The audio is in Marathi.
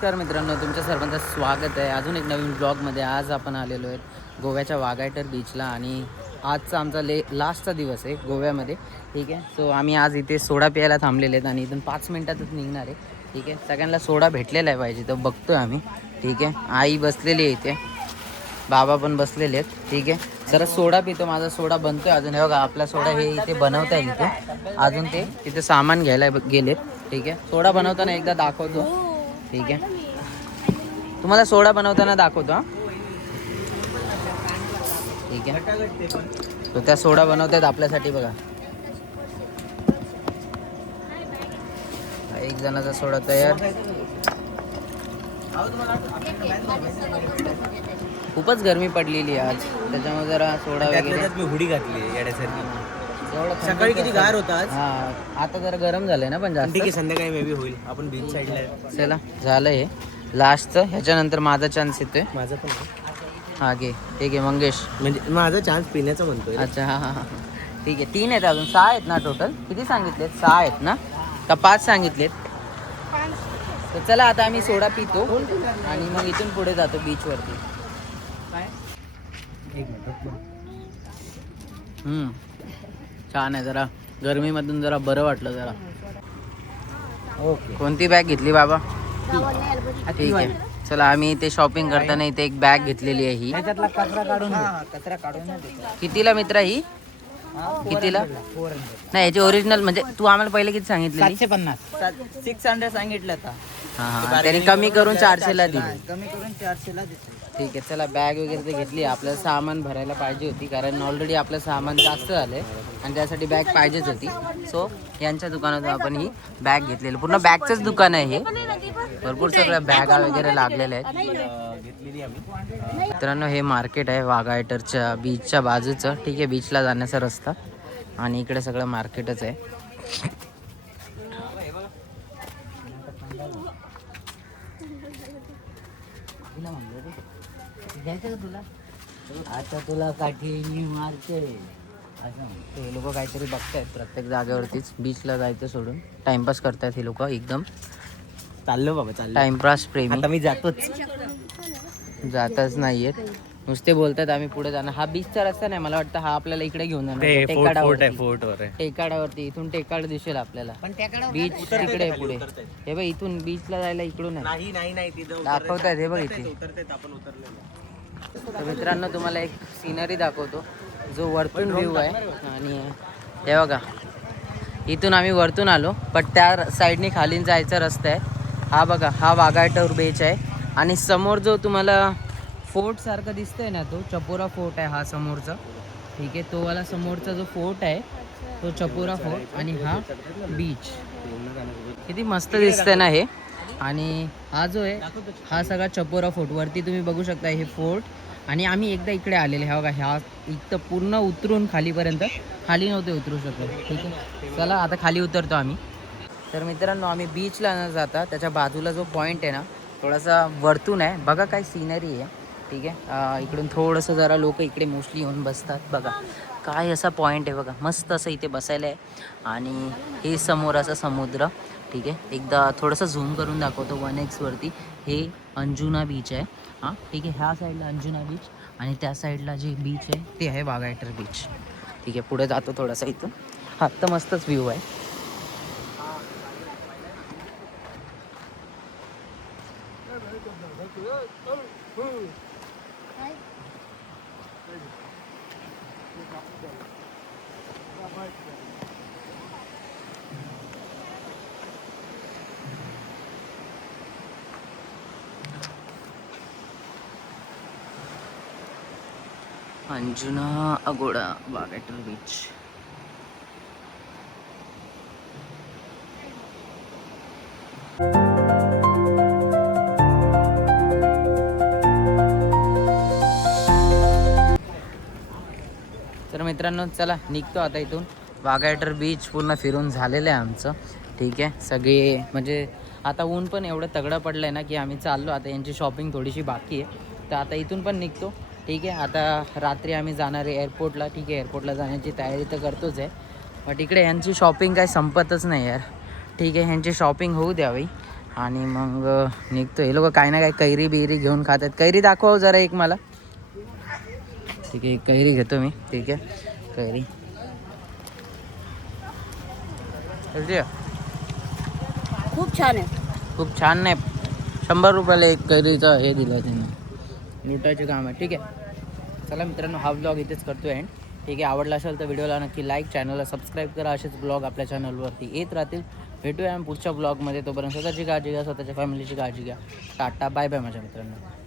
नमस्कार मित्रांनो तुमच्या सर्वांचं स्वागत आहे. अजून एक नवीन ब्लॉगमध्ये आज आपण आलेलो आहे गोव्याच्या वाघायटर बीचला आणि आजचा आमचा ले लास्टचा दिवस आहे गोव्यामध्ये. ठीक आहे? सो आम्ही आज इथे सोडा प्यायला थांबलेले आहेत आणि इथून पाच मिनटातच निघणार आहे. ठीक आहे? सगळ्यांना सोडा भेटलेला आहे पाहिजे तर बघतोय आम्ही. ठीक आहे? आई बसलेली आहे इथे. बाबा पण बसलेले आहेत. ठीक आहे? जरा सोडा पितो माझा सोडा बनतोय अजून. हे बघा आपला सोडा हे इथे बनवता येईल इथे. अजून ते तिथे सामान घ्यायला गेलेत. ठीक आहे? सोडा बनवताना एकदा दाखवतो. ठीक आहे. तुम्हाला सोडा बनवताना दाखवतो हा. ठीक आहे. तो त्या सोडा बनवतात आपल्यासाठी बघा. एक जणाचा सोडा तयार. खूपच गरमी पडलेली आज. त्याच्यामुळे जरा सोडा वगैरे. हुडी घातली सकाळी किती गार होता आज? हा आता जरा गरम झालंय ना पण ठीक आहे जास्त संध्याकाळी मे बी होईल. आपण बीच साईडला आहे. चला झालं हे. लास्टचं ह्याच्यानंतर माझा चान्स येतोय. माझा पण आहे. हा घे. हे घे मंगेश. म्हणजे माझा चान्स पिण्याचा म्हणतोय अच्छा हा हा हा. ठीक आहे तीन आहेत अजून. सहा आहेत ना टोटल किती सांगितलेत? सहा आहेत ना? का पाच सांगितलेत? तर चला आता आम्ही सोडा पितो. आणि मग इथून पुढे जातो बीचवरती एक मिनिट हम्म. छान आहे जरा. गरमीमधून जरा बरं वाटलं जरा. ओके. कोणती बॅग घेतली बाबा? ठीक आहे. चला आम्ही इथे शॉपिंग करताना इथे एक बॅग घेतलेली आहे ही. कचरा काढून कचरा काढून कितीला मित्रा ही? कितीला? नाही याची ओरिजिनल म्हणजे तू आम्हाला पहिले किती सांगितलेली? सातशे पन्नास. सिक्स हंड्रेड सांगितलं आता. हा हा. त्यांनी कमी करून चारशेला दिली. कमी करून चारशेला देतो ठीक आहे चला बॅग वगैरे ते घेतली. आपल्याला सामान भरायला पाहिजे होती कारण ऑलरेडी आपलं सामान जास्त झालंय आणि त्यासाठी बॅग पाहिजेच होती. सो यांच्या दुकानातून आपण ही बॅग घेतलेली. पूर्ण बॅगचंच दुकान आहे हे. भरपूर सगळ्या बॅगा वगैरे लागलेल्या आहेत. मित्रांनो हे मार्केट आहे वाघायटरच्या बीचच्या बाजूचं. ठीक आहे बीचला जाण्याचा रस्ता. आणि इकडे सगळं मार्केटच आहे. आता तुला काठी मारते. हे लोक काहीतरी बघतायत प्रत्येक जागेवरतीच. बीचला जायचं सोडून. टाइमपास करतायत हे लोक एकदम. चाललो बाबा चाललो. टाइमपास प्रेमी. आता मी जातोच. जातच नाहीयेत. नुसते बोलतात आम्ही पुढे जाणार. हा बीचचा रस्ता नाही मला वाटतं हा आपल्याला इकडे घेऊन जाणार. आहे टेकाडावरती इथून टेकाड दिसेल आपल्याला. बीच तिकडे आहे पुढे. हे बघ इथून बीचला जायला इकडून आहे. नाही नाही नाही तिथं दाखवतायत हे बघ इथे. उतरतेत आपण उतरलेलो तर मित्रांनो तुम्हाला एक सिनरी दाखवतो. जो वरतून व्ह्यू आहे. आणि हे बघा. इथून आम्ही वरतून आलो पण त्या साईडने खाली जायचा रस्ता आहे. हा बघा हा वाघाटवर बेच आहे. आणि समोर जो तुम्हाला फोर्ट सारखं दिसतंय ना तो? चपोरा फोर्ट आहे हा समोरचा. ठीक आहे तो वाला समोरचा जो फोर्ट आहे तो चपोरा फोर्ट आणि हा बीच. किती मस्त दिसतंय ना हे. आणि हा जो आहे हा सगळा चपोरा फोर्ट. वरती तुम्ही बघू शकता हे फोर्ट. आणि आम्ही एकदा इकडे आलेले हा बघा ह्या इथं पूर्ण उतरून खालीपर्यंत. खाली नव्हते उतरू शकत ठीक आहे. चला आता खाली उतरतो आम्ही. तर मित्रांनो आम्ही बीचला न जाता त्याच्या बाजूला जो पॉईंट आहे ना थोडासा वरतून आहे. बघा काय सिनरी आहे. ठीक आहे? इकडून थोडंसं जरा लोक इकडे मोस्टली येऊन बसतात बघा. काय असा पॉईंट आहे बघा. मस्त असं इथे बसायला आहे. आणि हे समोर असं समुद्र ठीक आहे? एकदा थोडंसं झूम करून दाखवतो वन एक्सवरती हे अंजुना बीच आहे. हां ठीक आहे? ह्या साईडला अंजुना बीच आणि त्या साईडला जे बीच आहे ते आहे वाघायटर बीच ठीक आहे? पुढे जातो थोडासा इथून. हा तर मस्तच व्ह्यू आहे. अंजुना अगोडा वाघायटर बीच तर मित्रांनो चला निघतो आता इथून. वाघायटर बीच पूर्ण फिरून झालेलं आहे आमचं. ठीक आहे सगळे म्हणजे आता ऊन पण एवढं तगडं पडलं आहे ना की आम्ही चाललो. आता यांची शॉपिंग थोडीशी बाकी आहे. तर आता इथून पण निघतो. ठीक आहे आता रात्री आम्ही जाणार आहे एअरपोर्टला ठीक आहे एअरपोर्टला जाण्याची तयारी तर करतोच आहे. बट इकडे यांची शॉपिंग काय संपतच नाही यार. ठीक आहे ह्यांची शॉपिंग होऊ द्यावी. आणि मग निघतो. हे लोक काही ना काही कैरी बिरी घेऊन खातात. कैरी दाखवावं जरा एक मला. ठीक आहे कैरी घेतो मी. ठीक आहे. कैरी? खूप छान आहे. खूप छान नाही. शंभर रुपयाला एक कैरीचं हे दिलं त्यांनी. लुटायचे काम आहे. ठीक आहे. चला मित्रांनो हा ब्लॉग इथेच करतो एंड ठीक आहे आवडला असेल तर व्हिडिओला नक्की लाईक चॅनलला सबस्क्राईब करा. असेच ब्लॉग आपल्या चॅनलवरती येत राहतील. भेटूया पुढच्या ब्लॉगमध्ये तोपर्यंत स्वतःची काळजी घ्या स्वतःच्या फॅमिलीची काळजी घ्या. टाटा बाय बाय माझ्या मित्रांनो.